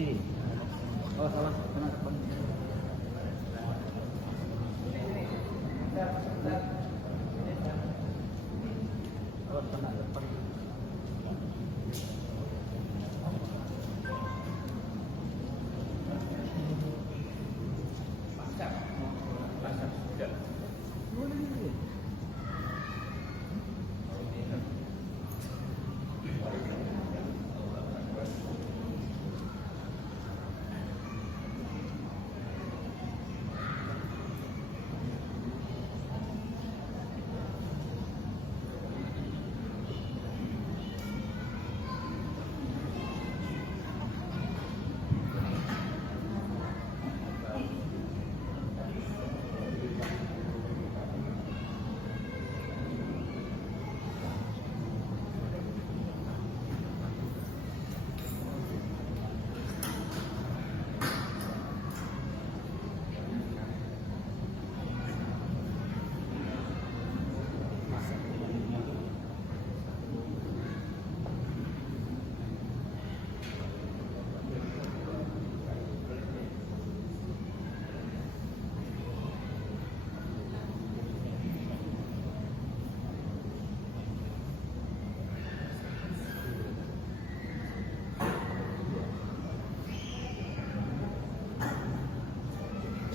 Oh salah, kena depan. Oh kena depan.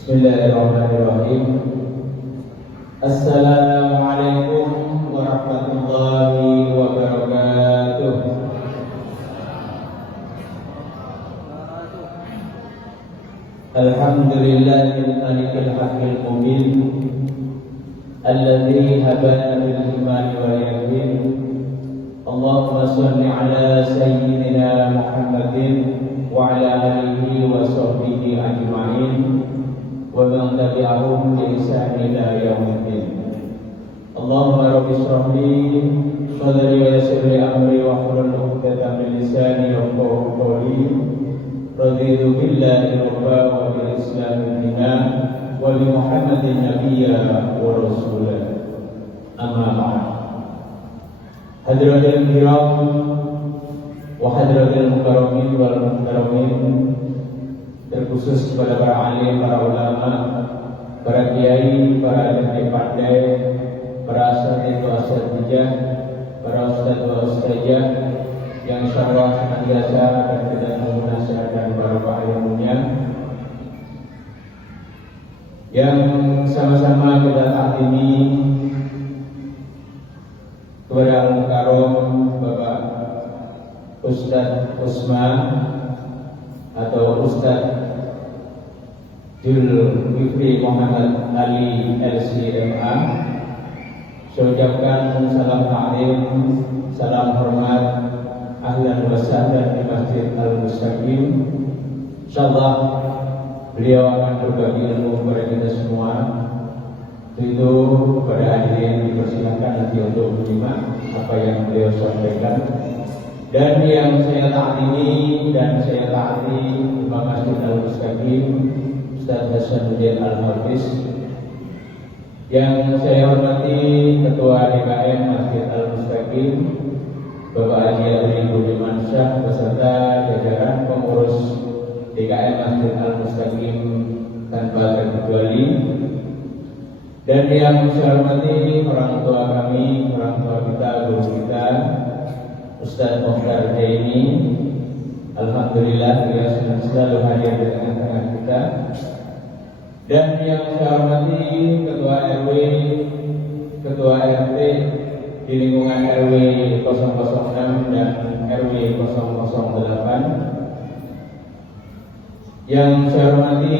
Bismillahirrahmanirrahim. Assalamualaikum warahmatullahi wabarakatuh. Alhamdulillahil malikil haqqil mubin alladzi habana bil iman wal yaqin. Allahumma shalli ala sayyidina Muhammadin wa ala alihi wa sahbihi ajma'in wa man tabi'ahum bi ihsan ila yaumiddin. Allahumma rabbi shrah li sadri wa yassir li amri wa hlul 'uqdatam min lisani yafqahu qawli. Raditu billahi rabba wa bil islam dinan wa bi Muhammadin nabiyya wa rasula. Amma ba'd. Hadirin kiram wa hadirin mukarramin wal mukarramin, terkhusus kepada para alim, para ulama, para kiai, para pandai-pandai, para asatidz-asatidz, para ustadz wa ustadzah yang insyaallah senantiasa akan kita menasihat dan barokah ilmunya, yang sama-sama kita taatini kepada Al-Mukarram Bapak Ustadz Usman atau Ustadz Zulkifli Muhammad Ali LCMA. Saya ucapkan salam ta'lim, salam hormat, ahlan wa sahlan di Masjid Al-Mustaqim. Insyaallah beliau akan berbagi ilmu kepada kita semua. Itu kepada hadirin dipersilakan nanti untuk menyimak apa yang beliau sampaikan. Dan yang saya taati dan saya taati Imam Masjid Al-Mustaqim Ustaz Hasanuddin Al-Hafiz, yang saya hormati Ketua DKM Masjid Al-Mustaqim Bapak Haji Adri Budimansyah beserta jajaran pengurus DKM Masjid Al-Mustaqim tanpa terkecuali, dan yang saya hormati orang tua kami, orang tua kita, guru kita Ustaz Mokhtar Jaini. Alhamdulillah beliau selalu hadir di tengah-tengah kita. Dan yang saya hormati Ketua RW, Ketua RT di lingkungan RW 006 dan RW 008. Yang saya hormati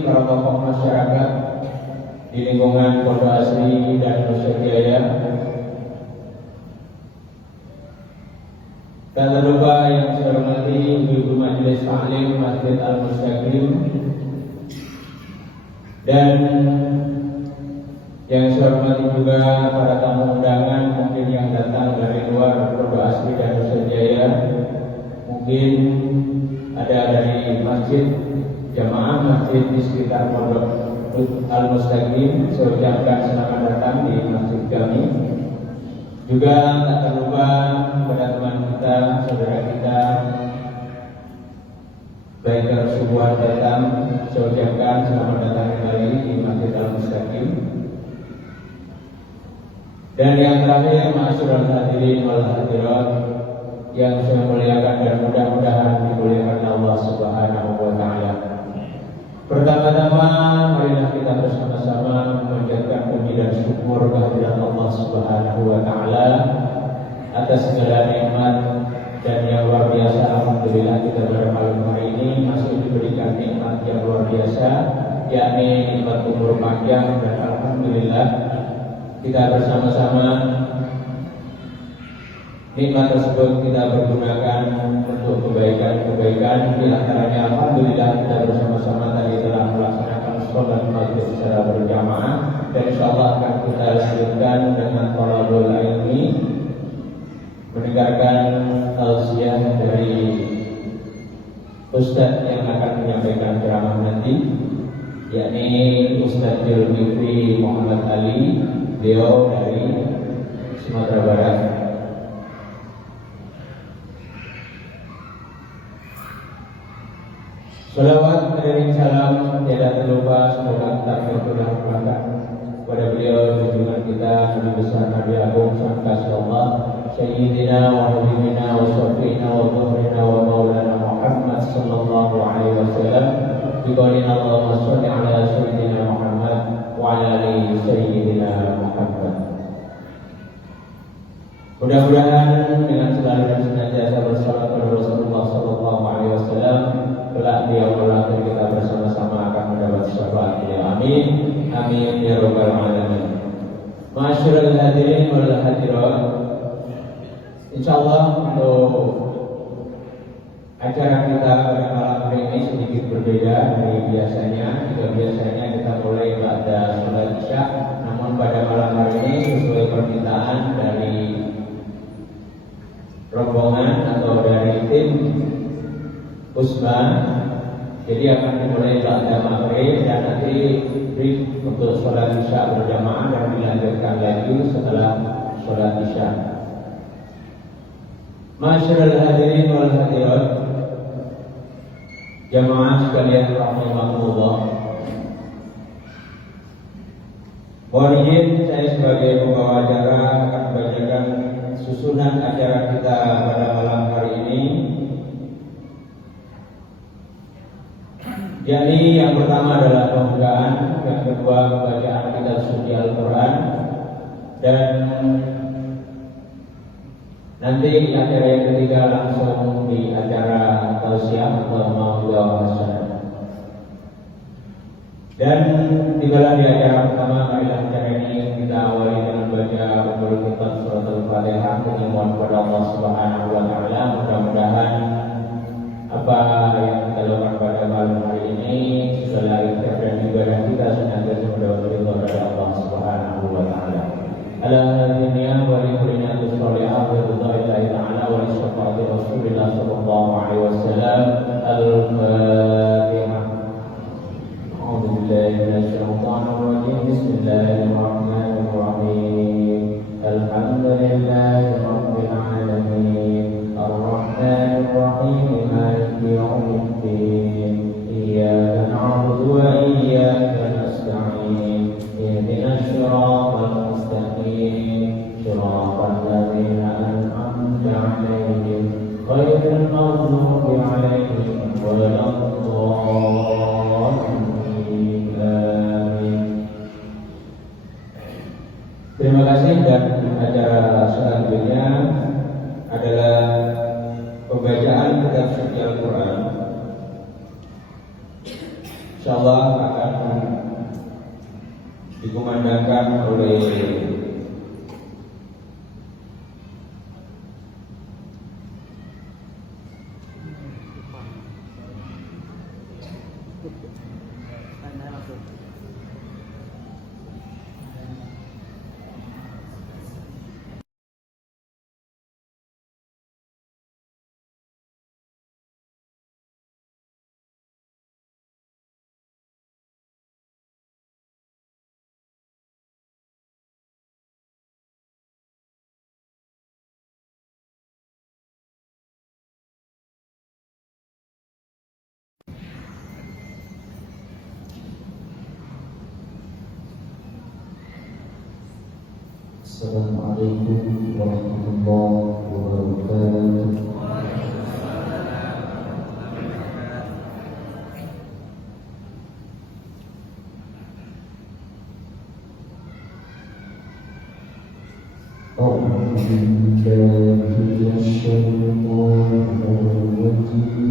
para tokoh masyarakat di lingkungan Pondok Asri dan Nusa Jaya. Tak terlupa yang saya hormati Ibu Majelis Taklim Masjid Al-Mustaqim, dan yang saya hormati juga para tamu undangan mungkin yang datang dari luar Pondok Asri dan Nusa Jaya. Mungkin ada dari masjid, jamaah masjid di sekitar Pondok Al-Mustaqim. Saya ucapkan selamat datang di masjid kami. Juga tak terlupa kepada teman kita, saudara kita, Baik yang subuhan datang, saya ucapkan selamat datang kembali di Masjid Al-Mustaqim. Dan yang terakhir, ma'asyiral hadirin wal hadirat yang saya muliakan dan mudah-mudahan dimuliakan Allah Subhanahu wa taala. Pertama-tama marilah kita bersama-sama memanjatkan puji dan syukur kehadirat Allah Subhanahu wa taala atas segala nikmat dan yang luar biasa. Alhamdulillah kita pada malam hari ini masih diberikan nikmat yang luar biasa, yakni nikmat umur panjang, dan alhamdulillah kita bersama-sama nikmat tersebut kita pergunakan untuk kebaikan-kebaikan. Di antaranya alhamdulillah kita bersama-sama tadi telah melaksanakan sholat maghrib secara berjamaah, dan insyaallah akan kita lanjutkan dengan thalabul ilmi, mendengarkan tausiah dari Ustadz yang akan menyampaikan ceramah nanti, yakni Ustadz Zulkifli Muhammad Ali, beliau dari Sumatera Barat. Salawat dan salam tidak terlupa semoga tetap tercurahkan kepada beliau junjungan kita Nabi besar Nabi Agung Sangkas Allah Sayyidina wa Habibina wa Syafi'ina wa Dhuhrina wa Maulana Muhammad sallallahu alaihi wasallam. Biqaulina Allahumma sholli ala Sayyidina Muhammad wa ala ali Sayyidina Muhammad. Mudah-mudahan dengan selalu dan senantiasa bersalat kepada Rasulullah sallallahu alaihi wasallam, kelak di yaumul akhir kita bersama-sama akan mendapat syafaat beliau. Amin. Amin ya rabbal alamin. Ma'asyiral hadirin wal hadirat, insyaallah untuk acara kita pada malam hari ini sedikit berbeda dari biasanya. Jika biasanya kita mulai pada sholat isya, namun pada malam hari ini sesuai permintaan dari rombongan atau dari tim Usman, jadi akan dimulai pada maghrib dan nanti brief untuk sholat isya berjamaah dan dilanjutkan lagi setelah sholat isya. Ma'asyiral hadirin wal hadirat, jamaah sekalian rahimakumullah. Mohon izin saya sebagai pembawa acara akan membacakan susunan acara kita pada malam hari ini. Jadi yang pertama adalah pembukaan, yang kedua pembacaan kitab suci Al-Quran, dan nanti acara yang ketiga langsung di acara tausiah atau mau'izah hasanah. Dan tibalah di acara pertama, marilah acara ini kita awali dengan baca ummul kitab surat Al-Fatihah dengan mohon kepada Allah Subhanahu wa taala. Mudah-mudahan apa yang kita lakukan pada malam hari ini segala ikhtiar dan ibadah kita senantiasa mendapat ridha dari Allah Subhanahu wa taala. Ala hadiniya wa li kulli niyatin shalihah wa ridha ta'ala wa li syafaati Rasulillah sallallahu alaihi wasallam. Al-Fatihah. A'udzu billahi minasy syaithanir rajim. Bismillahirrahmanirrahim. Alhamdulillahi rabbil alamin. Ar-Rahmanir Rahim. Maliki yaumiddin. Iyyaka na'budu wa iyyaka nasta'in. Ihdinas siratal mustaqim. Siratal ladzina an'amta 'alaihim ghairil maghdubi 'alaihim waladdallin. Terima kasih. Dan acara selanjutnya adalah pembacaan kitab suci Al-Quran. Insyaallah akan dikumandangkan oleh Assalamualaikum warahmatullahi wabarakatuh. أعوذ بالله من الشيطان الرجيم.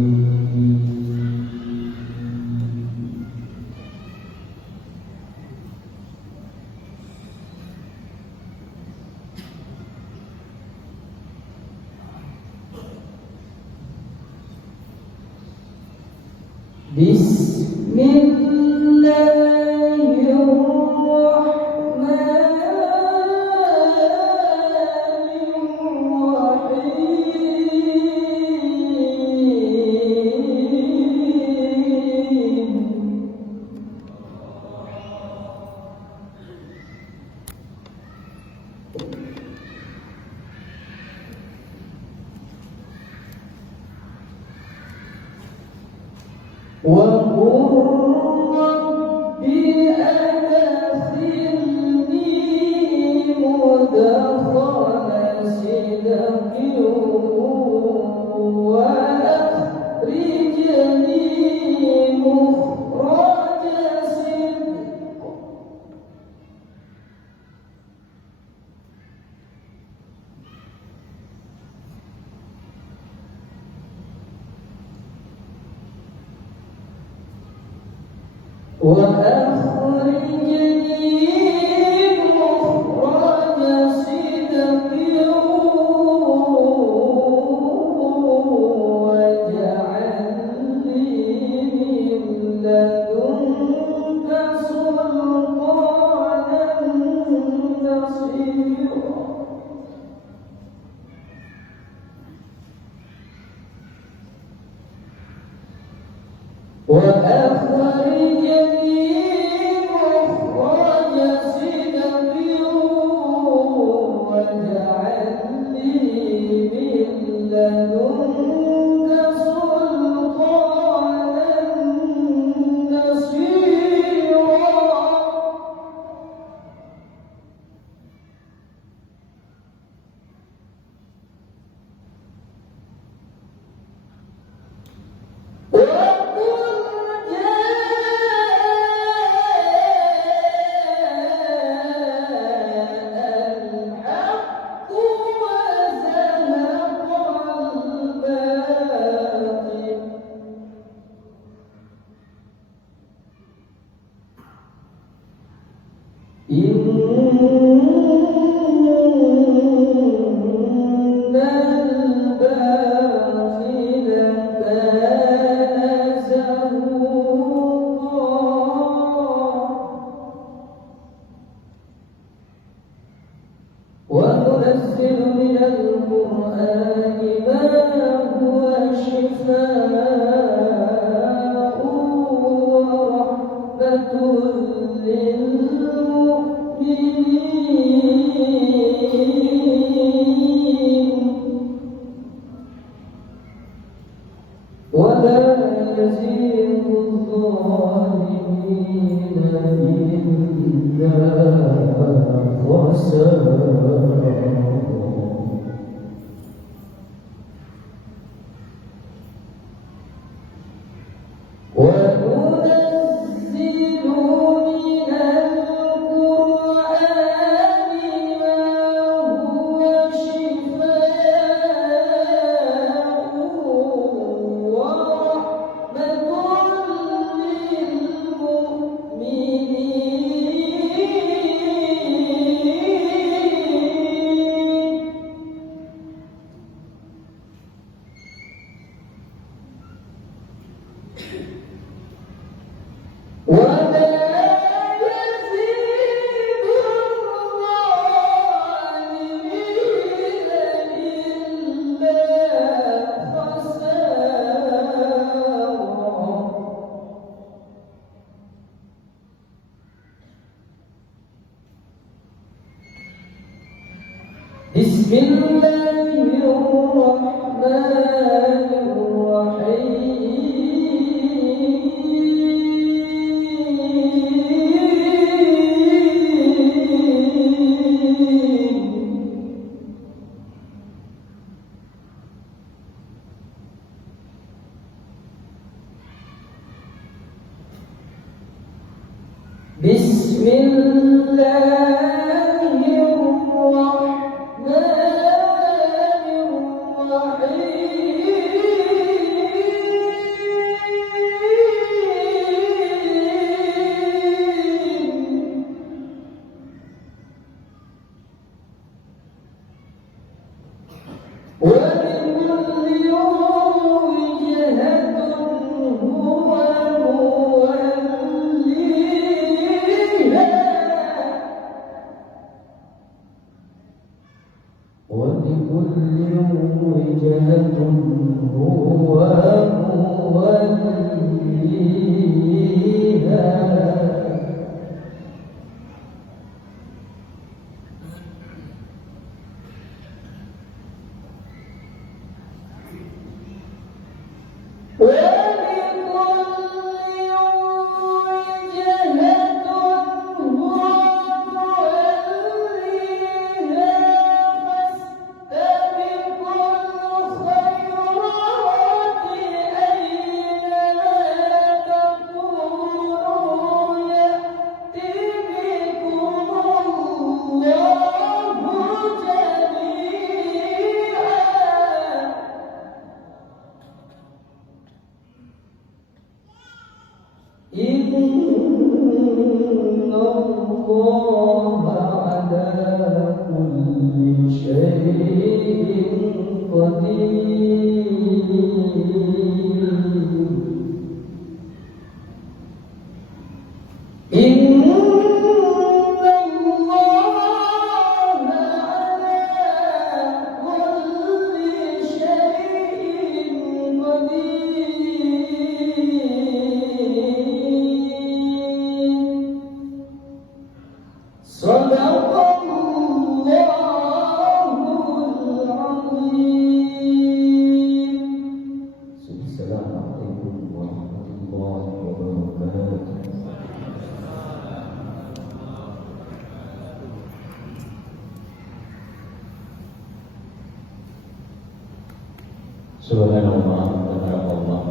Subhanallah, tabarakallah.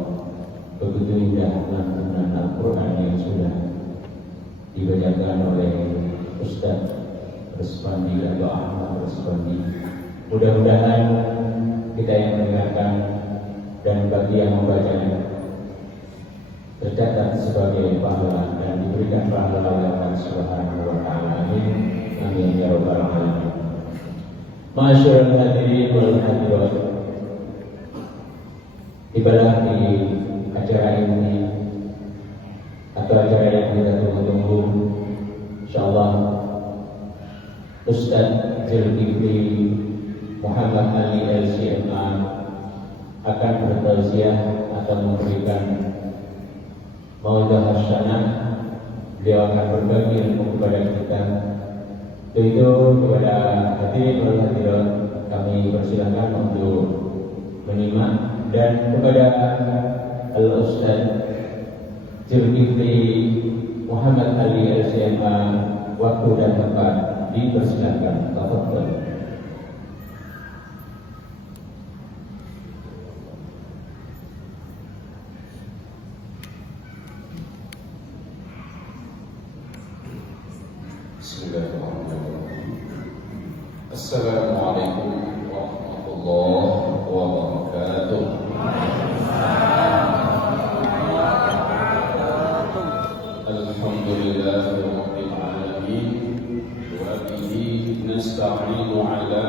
Begitu indah lantunan Al-Quran yang sudah dibacakan oleh Ustaz Reswandi atau Ahmad Reswandi. Mudah-mudahan kita yang mendengarkan dan bagi yang membacanya tercatat sebagai pahala dan diberikan pahala oleh Allah Subhanahu wa taala. Amin. Amin ya rabbal alamin. Masyaallah hadirin wal hadirat. Tibalah di acara ini atau acara yang kita tunggu-tunggu, insyaallah Ustaz Zulkifli Muhammad Ali LCMA akan bertausiah atau memberikan maudah hasanah. Beliau akan berbagi ilmu kepada kita. Untuk itu kepada hadirin wal hadirat kami persilakan untuk menyimak. Dan kepada Al-Ustaz Zulkifli Muhammad Ali LCMA, waktu dan tempat dipersilakan. Tafadhol. Bismillahirrahmanirrahim. Assalamualaikum warahmatullahi wabarakatuh. Alhamdulillahi rabbil alamin wa bihi nasta'inu ala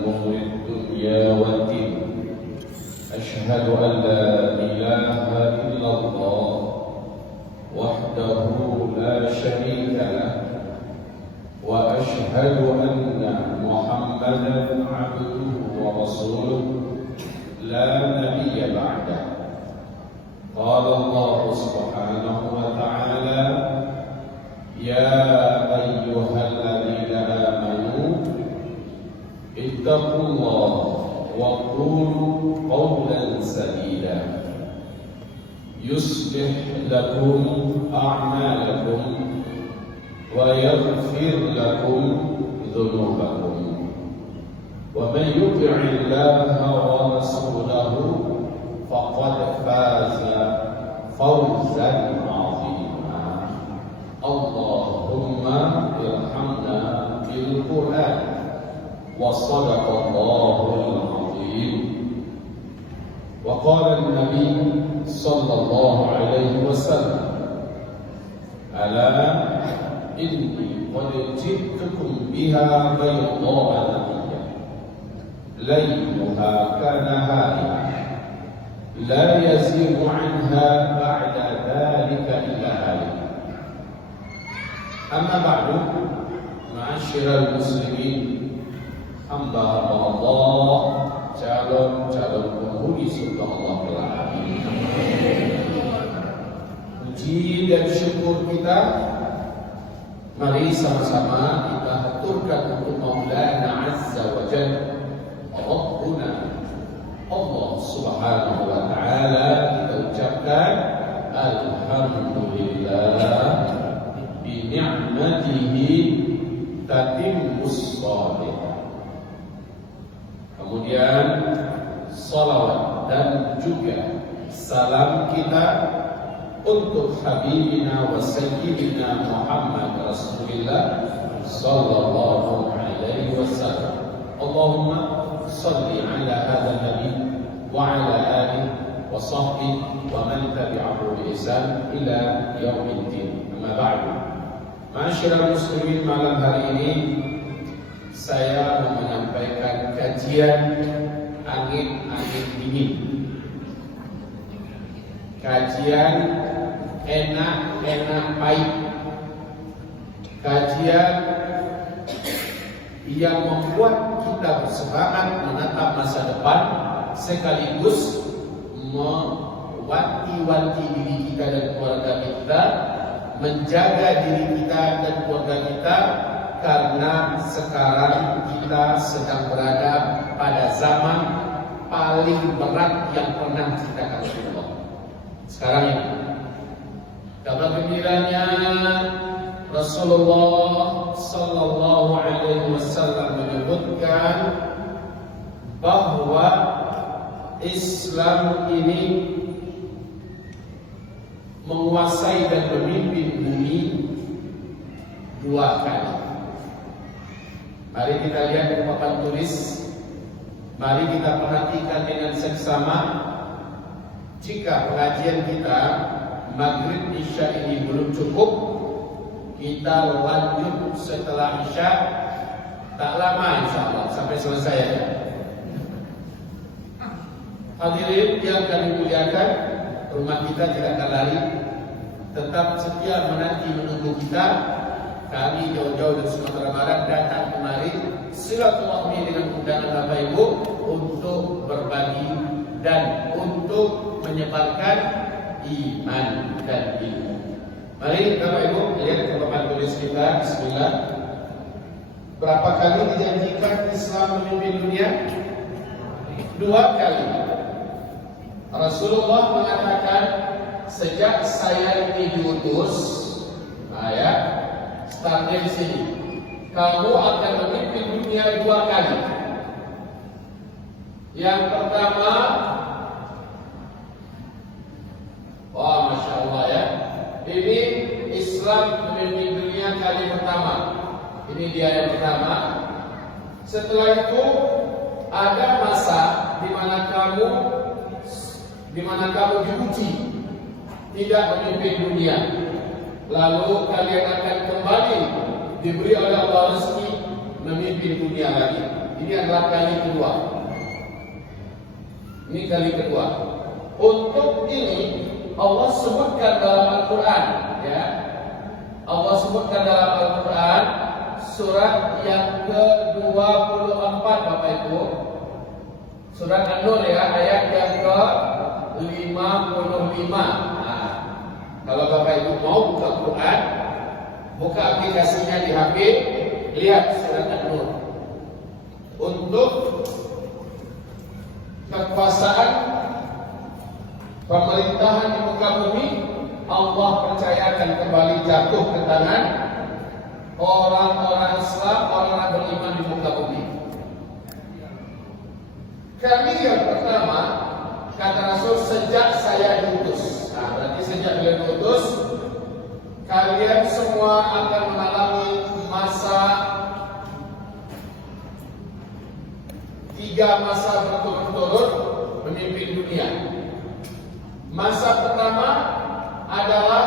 umuri dunya waddin. Ashhadu an la ilaha illallah wahdahu la syarika lah wa ashhadu anna Muhammadan abduhu wa rasuluh la nabiyya ba'dah. Qala Allah subhanahu wa ta'ala ya ayyuhalladzina amanu ittaqullaha wa qulu qawlan sadida yuslih lakum a'malakum wa yaghfir lakum dhunubakum wa man yuti'illaha wa rasulahu faqad faza fawzan 'azima. Allah وصدق الله العظيم. وقال النبي صلى الله عليه وسلم: ألا إني قد جئتكم بها بيضاء نقية ليلها كنهارها لا يزيغ عنها بعد ذلك إلا هالك. أما بعد، معاشر المسلمين, hamba Allah, calon-calon penghuni surga Allah Alamin. Puji dan syukur kita mari sama-sama kita haturkan untuk Maulana Azza wa Jalla, Rabbuna Allah Subhanahu wa Ta'ala. Kita ucapkan Alhamdulillah bi ni'matihi tatimmus shalihah. Kemudian salawat dan juga salam kita untuk Habibina wa Sayyidina Muhammad Rasulullah sallallahu alaihi wasallam. Allahumma salli ala hadha nabi wa ala alihi wa sahbihi wa man tabi'ahu bi ihsan ila yaumiddin. Amma ba'du. Ma'asyiral muslimin, malam hari ini saya mau menyampaikan kajian angin-angin dingin. Kajian enak-enak pahit. Kajian yang membuat kita bersemangat menatap masa depan, sekaligus mewanti-wanti diri kita dan keluarga kita, menjaga diri kita dan keluarga kita, karena sekarang kita sedang berada pada zaman paling berat yang pernah diciptakan Allah. Sekarang ini kabar gembiranya Rasulullah sallallahu alaihi wasallam menyebutkan bahwa Islam ini menguasai dan memimpin bumi 2 kali. Mari kita lihat di papan tulis. Mari kita perhatikan dengan seksama. Jika pengajian kita Maghrib Isya ini belum cukup, kita lanjut setelah Isya, tak lama insyaallah sampai selesai ya. Hadirin yang kami muliakan, rumah kita tidak akan lari, tetap setia menanti menunggu kita. Kami jauh-jauh dari Sumatera Barat datang kemari silaturahmi dengan undangan Bapak Ibu untuk berbagi dan untuk menyebarkan iman dan ilmu. Mari Bapak Ibu lihat ke papan tulis kita. Bismillah. Berapa kali dijanjikan Islam memimpin dunia? 2 kali. Rasulullah mengatakan, sejak saya ini diutus, startnya di sini, kamu akan memimpin dunia 2 kali. Yang pertama, wah, masya Allah ya, ini Islam memimpin dunia kali pertama. Ini dia yang pertama. Setelah itu ada masa di mana kamu diuji, tidak memimpin dunia. Lalu kalian akan kembali diberi oleh Allah rezeki memimpin dunia lagi. Ini adalah kali kedua. Ini kali kedua. Untuk ini Allah sebutkan dalam Al-Quran, ya. Allah sebutkan dalam Al-Quran surat yang ke-24 Bapak Ibu. Surat An-Nur ya, ayat yang ke-55. Kalau Bapak Ibu mau buka Quran, buka aplikasinya di HP, lihat surat An-Nur. Untuk kekuasaan pemerintahan di muka bumi, Allah percayakan kembali jatuh ke tangan orang-orang Islam, orang-orang beriman di muka bumi. Kami yang pertama, kata Rasul, sejak saya diutus. Berarti sejak beliau diutus, kalian semua akan mengalami masa 3 masa berturut-turut memimpin dunia. Masa pertama adalah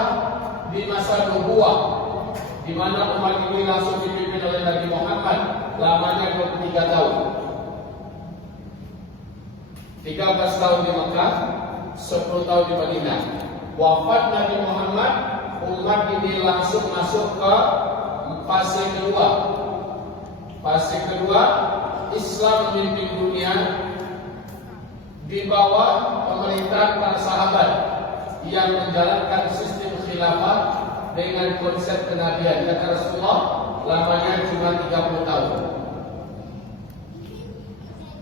di masa nubuwah, di mana umat ini langsung dipimpin oleh Nabi Muhammad, lamanya 23 tahun. 13 tahun di Mekah, 10 tahun di Madinah. Wafat Nabi Muhammad, umat ini langsung masuk ke fase kedua. Fase kedua, Islam memimpin dunia di bawah pemerintahan para sahabat yang menjalankan sistem khilafah dengan konsep kenabian. Kata Rasulullah, lamanya cuma 30 tahun.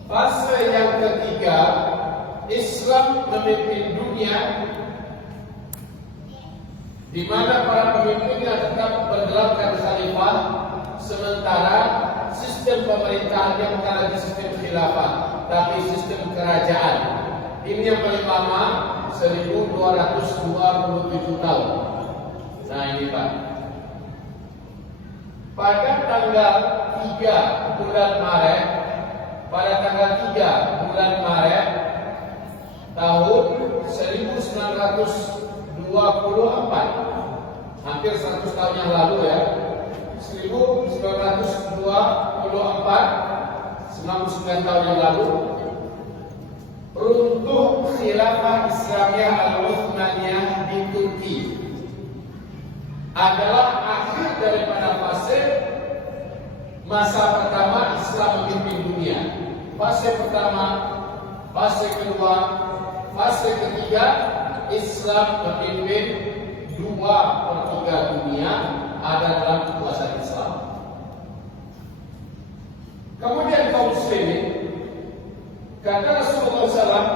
Fase yang ketiga, Islam memimpin dunia di mana para pemimpinnya tetap menerapkan khalifah, sementara sistem pemerintahan yang bukan lagi sistem khilafah, tapi sistem kerajaan. Ini yang paling lama, 1227 tahun. Nah ini Pak. Pada tanggal 3 bulan Maret, tahun 1924, hampir 100 tahun yang lalu ya, 1924, 99 tahun yang lalu, runtuh khilafah Islamiyah Al-Uthmaniyah di Turki. Adalah akhir daripada fase masa pertama Islam memimpin dunia. Fase pertama, fase kedua, fase ketiga, Islam memimpin 2/3 dunia ada dalam kekuasaan Islam. Kemudian kaum muslimin, kata Rasulullah SAW,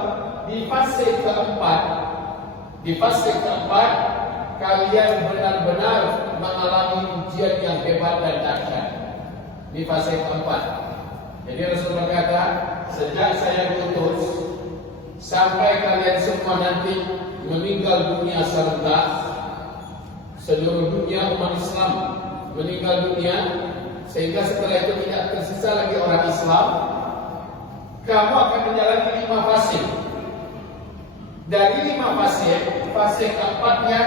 di fase keempat, kalian benar-benar mengalami ujian yang hebat dan dahsyat. Di fase keempat. Jadi Rasulullah berkata, sejak saya diutus sampai kalian semua nanti meninggal dunia serentak, seluruh dunia umat Islam meninggal dunia, sehingga setelah itu tidak tersisa lagi orang Islam, kamu akan menjalani 5 fase. Dari 5 fase, fase keempatnya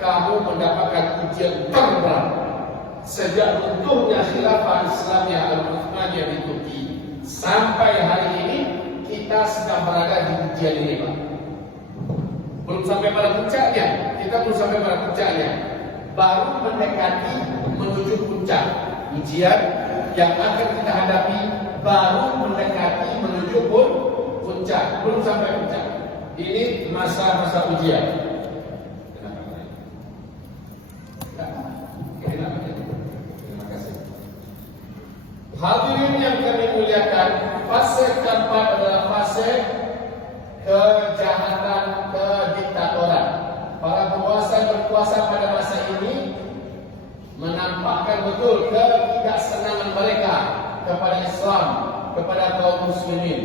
kamu mendapatkan ujian terberat. Sejak runtuhnya khilafah Islamiyah Al-Uthmaniyah di Turki sampai hari ini, kita sedang berada di ujian ini, Pak. Belum sampai pada puncaknya, baru mendekati menuju puncak. Ujian yang akan kita hadapi baru mendekati menuju puncak, belum sampai puncak. Ini masa-masa ujian. Terima kasih. Hadirin yang kami muliakan, fase keempat adalah fase kejahatan, kediktatoran. Para penguasa yang berkuasa pada masa ini menampakkan betul ketidaksenangan mereka kepada Islam, kepada kaum muslimin.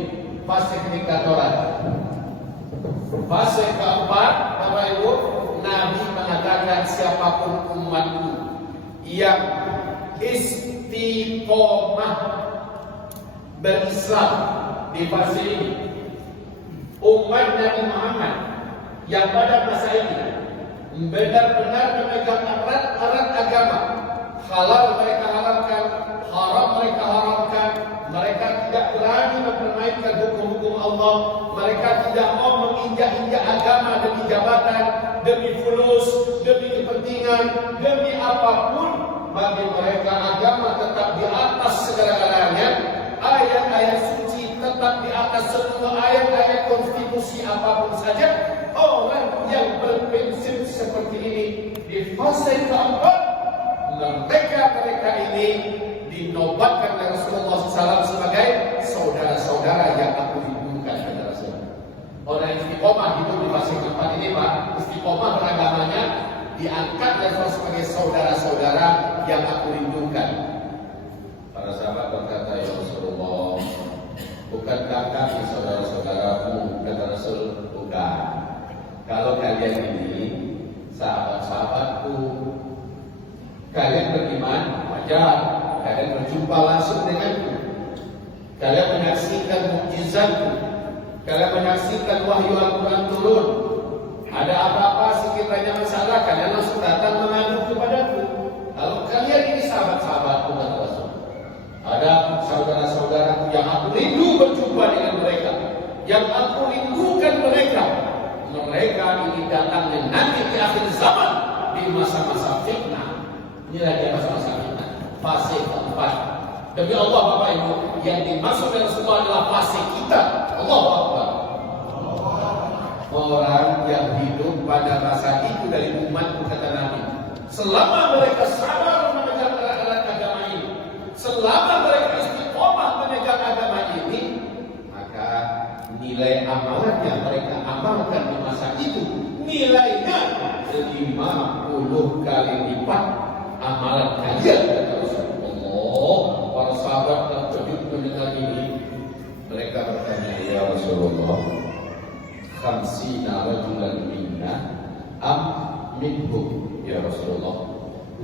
Fase kediktatoran. Fase keempat, Bapak Ibu, Nabi mengatakan siapapun umatku yang istiqomah berislam di fase ini, umat Nabi Muhammad yang pada masa ini benar-benar memegang erat agama, halal mereka halalkan, haram mereka haramkan, mereka tidak berani mempermainkan hukum-hukum Allah, mereka tidak mau menginjak-injak agama demi jabatan, demi fulus, demi kepentingan, demi apapun. Bagi mereka agama tetap di atas segala-galanya, ayat-ayat suci tetap di atas semua ayat-ayat konstitusi apapun saja. Orang yang berprinsip seperti ini di fase keempat, mereka ini dinobatkan oleh Rasulullah SAW sebagai saudara-saudara yang aku rindukan. Orang yang istiqomah hidup di fase keempat ini, Pak, istiqomah beragamanya diangkat level sebagai saudara-saudara yang aku rindukan. Para sahabat berkata, ya Rasulullah, bukankah kami saudara-saudaramu? Kata Rasul, bukan. Kalau kalian ini sahabat-sahabatku, kalian beriman, wajar, kalian berjumpa langsung denganku. kalian menyaksikan mukjizatku, kalian menyaksikan wahyu Al-Quran turun. Ada apa-apa sekiranya masalah, kalian langsung datang mengadu kepadaku. Kalau kalian ini sahabat-sahabatku, kata Rasul, ada saudara-saudaraku yang aku rindu berjumpa dengan mereka, yang aku rindukan mereka. Mereka ini datang nanti di akhir zaman, di masa-masa fitnah. Ini lagi masa-masa fitnah, fase keempat. Demi Allah Bapak Ibu, yang dimaksud dengan semua adalah fase kita. Allahu Akbar. Orang yang hidup pada masa itu dari umatku, kata Nabi, selama mereka sabar menegakkan alat agama ini, selama mereka istiqomah menegakkan agama ini, maka nilai amalannya mereka amalkan di masa itu, nilainya 50 kali lipat amalan kalian, kata Rasulullah. Para sahabat terkejut mendengar ini. Mereka bertanya, ya Rasulullah, 50 rajulan minna am minhum, ya Rasulullah,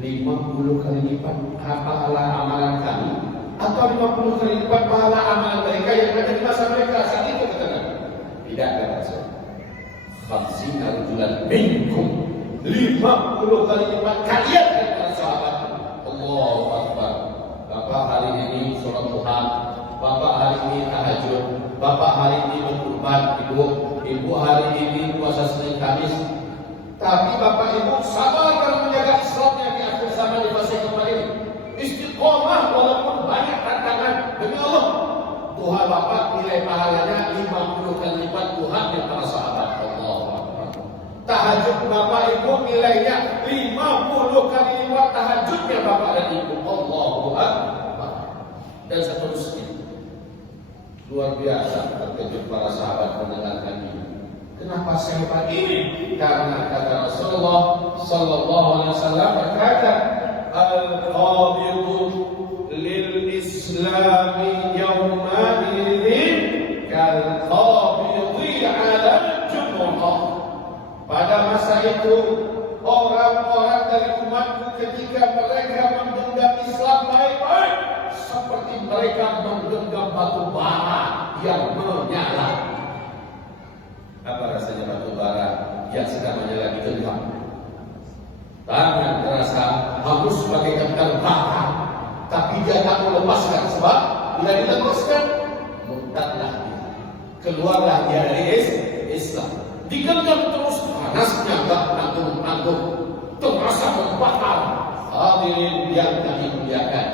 50 kali lipat pahala amalan kami atau 50 kali lipat pahala amalan mereka yang ada di masa mereka saat itu, kata Nabi. Tidak, kata Rasul, 50 rajulan minkum, 50 kali lipat kalian, kata sahabat. Allahu Akbar. Bapak hari ini sholat duha, Bapak hari ini tahajud, Bapak hari ini berkurban, Ibu hari ini puasa Senin Kamis. Tapi Bapak Ibu sabar dalam menjaga Islamnya di akhir zaman di masa kemarin. Istiqomah walaupun banyak tantangan. Demi Allah, Tuhan Bapak nilai pahalanya 50 kali lipat Tuhan yang para sahabat. Allahu Akbar. Tahajud Bapak Ibu nilainya 50 kali lipat tahajudnya Bapak dan Ibu. Allahu Akbar. Dan seterusnya. Luar biasa terkejut para sahabat mendengarkan ini. Kenapa sehebat ini? Karena kata Rasulullah sallallahu alaihi wasallam berkata, al-qabidu lil islami yawma idzin kal qabidi 'ala jumrah. Pada masa itu orang-orang dari umatku ketika mereka menggenggam Islam baik-baik, seperti mereka menggenggam batu bara yang menyala. Apa rasanya batu bara yang sedang menyala digenggam? Tangan terasa hangus bagaikan terbakar, tapi dia tak melepaskan, sebab bila dilepaskan murtadlah dia, keluarlah dia dari Islam. Digenggam terus, panasnya tak tanggung-tanggung, terasa membakar. Hadirin yang kami muliakan,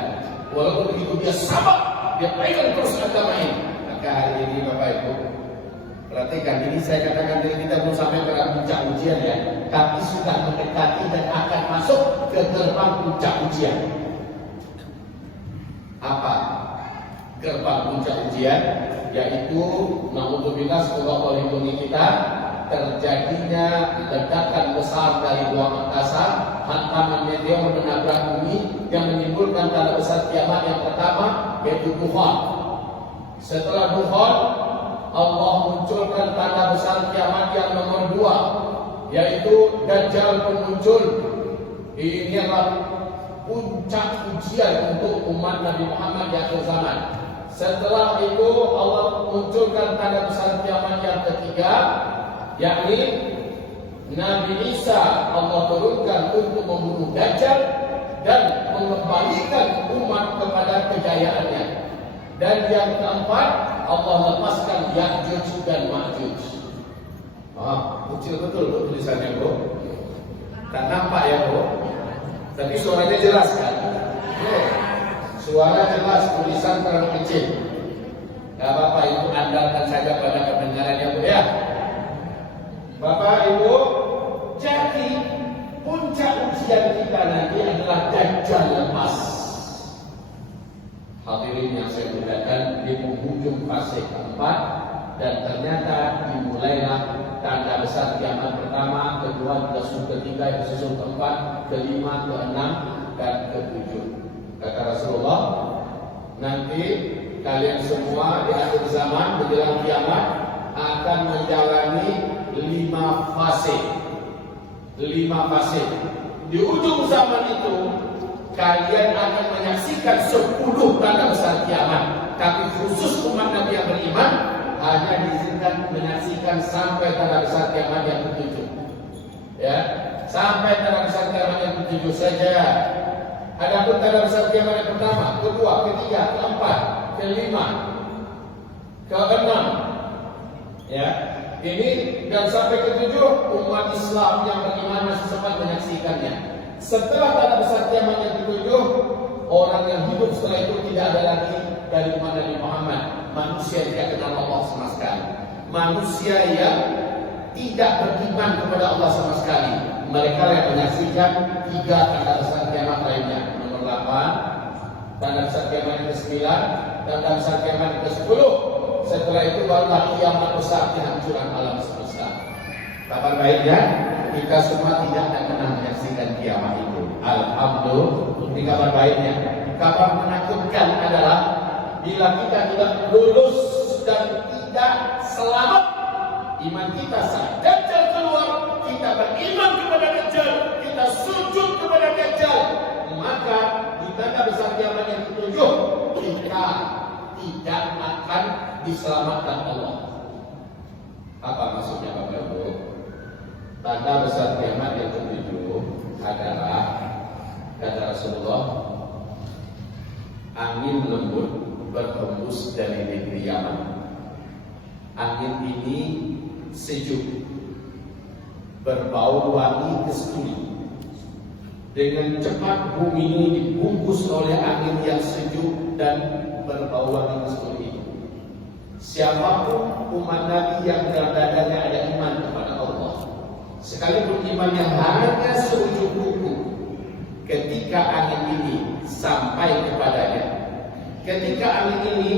walaupun begitu dia sabar, dia pegang terus agama ini. Maka hari ini Bapak Ibu, perhatikan, ini saya katakan dari kita belum sampai pada puncak ujian ya, tapi sudah mendekati dan akan masuk ke gerbang puncak ujian. Apa gerbang puncak ujian? Yaitu naudzubillah, semoga melindungi kita, terjadinya ledakan besar dari dua angkasa, hantaman meteor menabrak bumi yang menimbulkan tanda besar kiamat yang pertama, yaitu dukhan. Setelah dukhan, Allah munculkan tanda besar kiamat yang nomor 2, yaitu Dajjal muncul. Ini adalah puncak ujian untuk umat Nabi Muhammad di akhir zaman. Setelah itu Allah munculkan tanda besar kiamat yang ketiga, yakni Nabi Isa Allah turunkan untuk membunuh Dajjal dan mengembalikan umat kepada kejayaannya. Dan yang keempat, Allah lepaskan Ya'juj dan Ma'juj. Kecil betul tulisannya bro. Tak nampak ya bro, tapi suaranya jelas kan? Suara jelas, tulisan terlalu kecil. Gak apa-apa, Ibu andalkan saja pada kebenarannya bro ya. Bapak Ibu, jadi puncak ujian kita nanti adalah Dajjal lepas. Hadirin yang saya muliakan, di penghujung fase keempat, dan ternyata dimulailah tanda besar kiamat pertama, kedua, ketiga, disusul keempat, kelima, keenam, dan ketujuh. Kata Rasulullah, nanti kalian semua di akhir zaman menjelang kiamat akan menjalani 5 fase. 5 fase. Di ujung zaman itu kalian akan menyaksikan 10 tanda besar kiamat. Tapi khusus umat Nabi yang beriman hanya diizinkan menyaksikan sampai tanda besar kiamat yang ke-7. Ya, sampai tanda besar kiamat yang ke-7 saja. Adapun tanda besar kiamat yang pertama, kedua, ketiga, keempat, kelima, keenam, ya, ini dan sampai ke-7 umat Islam yang beriman masih sempat menyaksikannya. Setelah tanda besar kiamat yang ke-7, orang yang hidup setelah itu tidak ada lagi dari umat Nabi Muhammad. Manusia yang tidak kenal Allah sama sekali. Manusia yang tidak beriman kepada Allah sama sekali. Mereka yang menyaksikan 3 tanda besar kiamat lainnya. Nomor 8, tanda besar kiamat yang ke-9, tanda besar kiamat yang ke-10. Setelah itu barulah kiamat besar, kehancuran alam semesta. Kabar baiknya, kita semua tidak akan pernah menyaksikan kiamat itu. Alhamdulillah. Ini kabar baiknya. Kabar menakutkan adalah bila kita tidak lulus dan tidak selamat iman kita saat Dajjal keluar, kita beriman kepada Dajjal, kita sujud kepada Dajjal, maka di tanda besar kiamat yang ke-7 kita tidak akan diselamatkan Allah. Apa maksudnya Bapak Ibu? Tanda besar kiamat yang ke-7 adalah, kata Rasulullah, angin lembut berhembus dari negeri Yaman. Angin ini sejuk, berbau wangi kasturi. Dengan cepat bumi ini dibungkus oleh angin yang sejuk dan berbau wangi kasturi. Siapapun umat Nabi yang dalam dadanya ada iman kepada Allah, sekalipun imannya hanya seujung kuku, ketika angin ini sampai kepadanya, ketika angin ini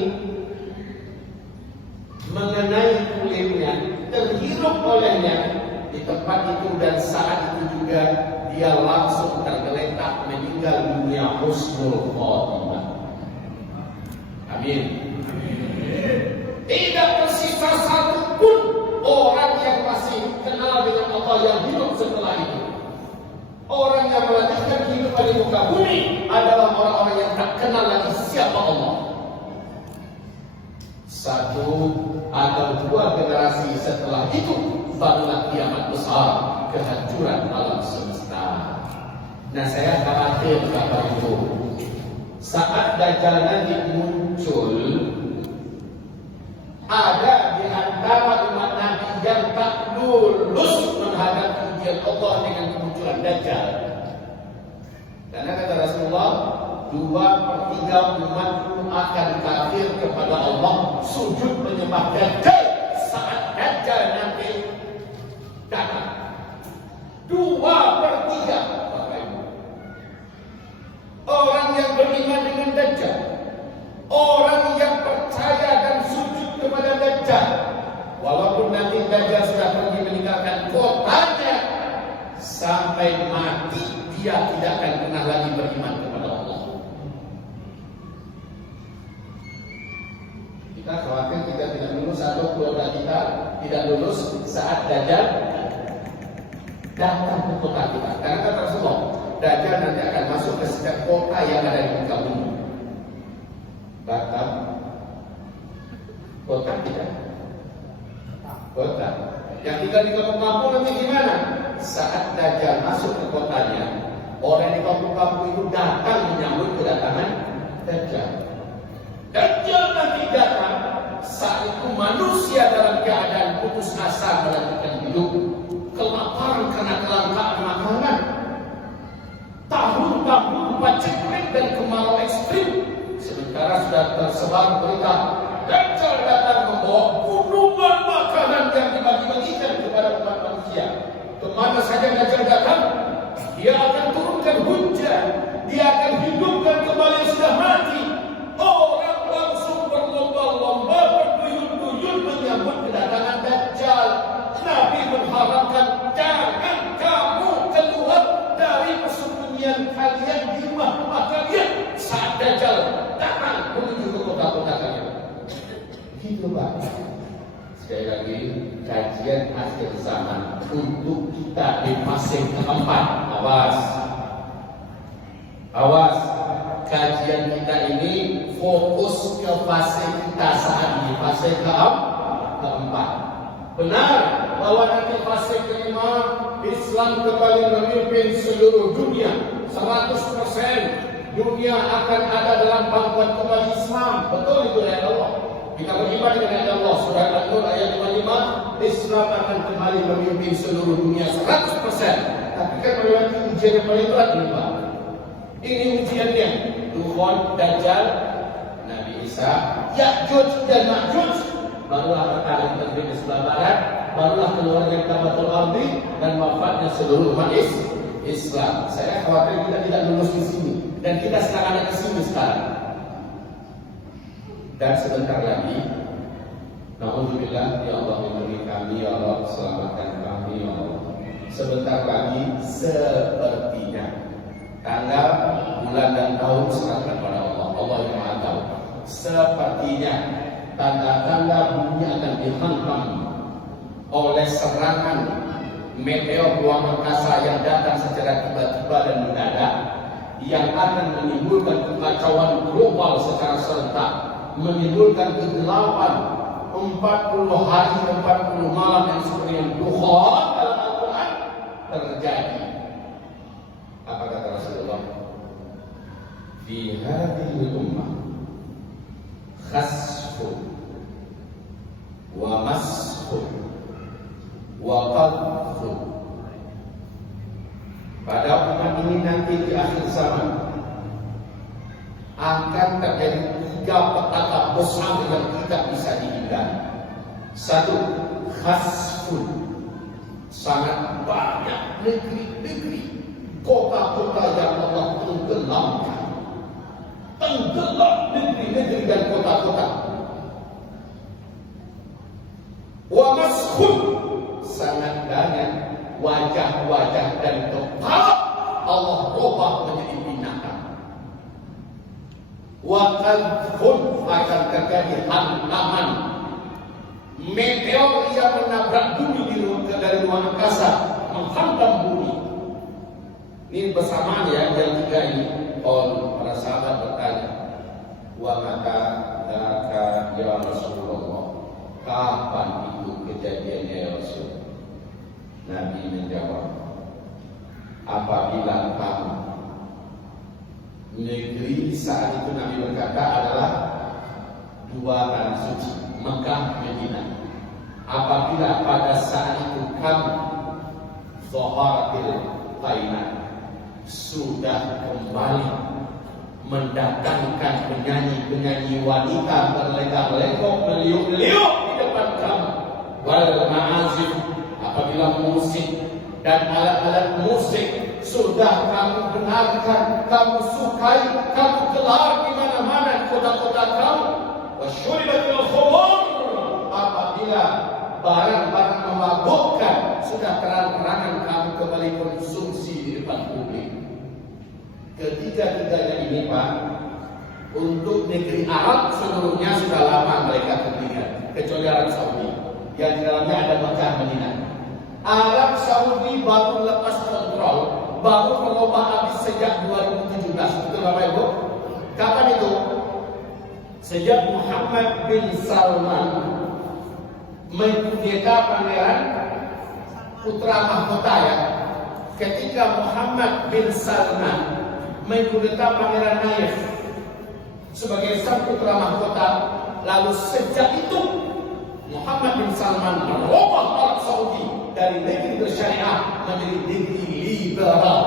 mengenai kulitnya, terhirup olehnya di tempat itu, dan saat itu juga dia langsung tergeletak meninggal dunia husnul khotimah. Amin. Tidak tersisa satupun orang yang masih kenal dengan Allah yang hidup setelah itu. Orang yang melanjutkan kehidupan di muka bumi adalah orang-orang yang tak kenal lagi siapa Allah. 1 atau 2 generasi setelah itu barulah kiamat besar, kehancuran alam semesta. Nah, saya khawatir Bapak Ibu, saat Dajjal nanti muncul, ada di antara umat Nabi yang tak lulus menghadapi ujian Allah dengan kemunculan Dajjal. Karena kata Rasulullah, 2/3 umatku akan kafir kepada Allah, sujud menyembah Dajjal saat Dajjal nanti datang. 2/3 Bapak Ibu. Orang yang beriman dengan Dajjal, orang yang percaya dan sujud kepada Dajjal, walaupun nanti Dajjal sudah pergi meninggalkan kotanya, sampai mati dia tidak akan pernah lagi beriman kepada Allah. Kita khawatir kita tidak lulus atau keluarga kita tidak lulus saat Dajjal datang ke kota kita. Karena kata Rasulullah, Dajjal nanti akan masuk ke setiap kota yang ada di muka bumi. Batam, kota tidak? Kota. Yang tinggal di kampung-kampung nanti gimana? Saat Dajjal masuk ke kotanya, orang di kampung-kampung itu datang menyambut kedatangan Dajjal. Dajjal nanti datang, saat itu manusia dalam keadaan putus asa melanjutkan hidup, kelaparan karena kelangkaan makanan, tahun-tahun paceklik dan kemarau ekstrim. Sementara sudah tersebar berita Dajjal datang membawa gunungan makanan yang dibagi-bagikan kepada umat manusia. Kemana saja Dajjal datang, dia akan turunkan hujan, dia akan hidupkan kembali yang sudah mati. Orang langsung berlomba-lomba, berduyun-duyun menyambut kedatangan Dajjal. Nabi mengharapkan, jangan kamu keluar dari persembunyian kalian di rumah-rumah kalian saat Dajjal datang menuju ke kota-kota kalian. Gitu Pak. Sekali lagi, kajian akhir zaman untuk kita di fase keempat. Awas. Awas, kajian kita ini fokus ke fase kita saat ini, fase keempat. Benar bahwa nanti fase kelima Islam kembali memimpin seluruh dunia. 100% dunia akan ada dalam pangkuan kembali Islam. Betul itu ayat Allah. Kita beriman dengan ayat Allah surah An-Nur ayat 55, Islam akan kembali memimpin seluruh dunia 100%. Tapi kan melewati ujian yang paling berat ini, Pak. Ini ujiannya. Dukhon, Dajjal, Nabi Isa, Ya'juj dan Ma'juj. Barulah matahari terbit di sebelah barat, barulah keluar dari Kabatul Ardi dan wafatnya seluruh umat Islam. Saya khawatir kita tidak lulus di sini dan kita sedang ada di sini sekarang. Dan sebentar lagi, Alhamdulillah, ya Allah lindungi kami, ya Allah selamatkan kami, ya Allah. Sebentar lagi, sepertinya tanggal, bulan dan tahun serahkan pada Allah. Allah yang Maha Tahu. Sepertinya tanda-tanda bumi akan dihantam oleh serangan meteor ruang angkasa yang datang secara tiba-tiba dan mendadak, yang akan menimbulkan kekacauan global secara serentak, menimbulkan kegelapan 40 hari 40 malam yang seperti yang Tuhan dalam Al-Quran terjadi. Apa kata Rasulullah? Fi hadhihi ummah khasfun wa masfun wa qadfun. Pada umat ini nanti di akhir zaman akan terjadi 3 petaka besar yang tidak bisa dihindari. 1. Khasfun, sangat banyak negeri-negeri, kota-kota yang Allah tenggelamkan. Tenggelam negeri-negeri dan kota-kota. Wa maskhun, sangat banyak wajah-wajah dan kepala Allah rubah menjadi binatang. Wa qadfun, akan terjadi hantaman meteor yang menabrak bumi dari ruang angkasa, menghantam bumi. Ini bersamaan ya, yang 3 ini. Para sahabat bertanya, wa maka daka ya Rasulullah, kapan itu kejadiannya ya Rasul? Nabi menjawab, apabila kamu, negeri saat itu Nabi berkata adalah 2 tanah suci, Mekah, Madinah. Apabila pada saat itu kamu zaharatil qainat, sudah kembali mendatangkan penyanyi-penyanyi wanita berlegak-legok, meliuk-liuk di depan kamu, wal ma'azif, apabila musik dan alat-alat musik sudah kamu dengarkan, kamu sukai, kamu gelar di mana-mana kota-kota kamu. Wasyuribatil khumur, apabila barang-barang memabukkan sudah terang-terangan kamu kembali konsumsi di depan publik. Ketiga-tiganya ini, Pak, untuk negeri Arab seluruhnya sudah lama mereka ketinggalan, kecuali Arab Saudi yang di dalamnya ada Mekah, Madinah. Arab Saudi baru lepas kontrol, baru mengubah habis sejak 2017. Betul Bapak Ibu? Kapan itu? Sejak Muhammad bin Salman mengkudeta pangeran putra mahkota ya. Ketika Muhammad bin Salman mengkudeta pangeran Nayef sebagai sang putra mahkota, lalu sejak itu Muhammad bin Salman merubah Arab Saudi dari negeri bersyariah menjadi negeri liberal.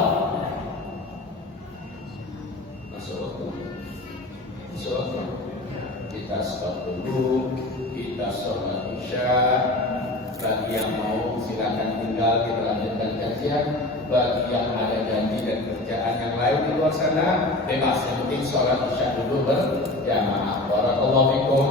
Masuk kita stop dulu, kita sholat isya. Bagi yang mau silakan tinggal, kita lanjutkan kajian. Bagi yang ada janji dan kerjaan yang lain di luar sana, bebas. Yang penting sholat isya dulu berjamaah. Barakallahu fikum.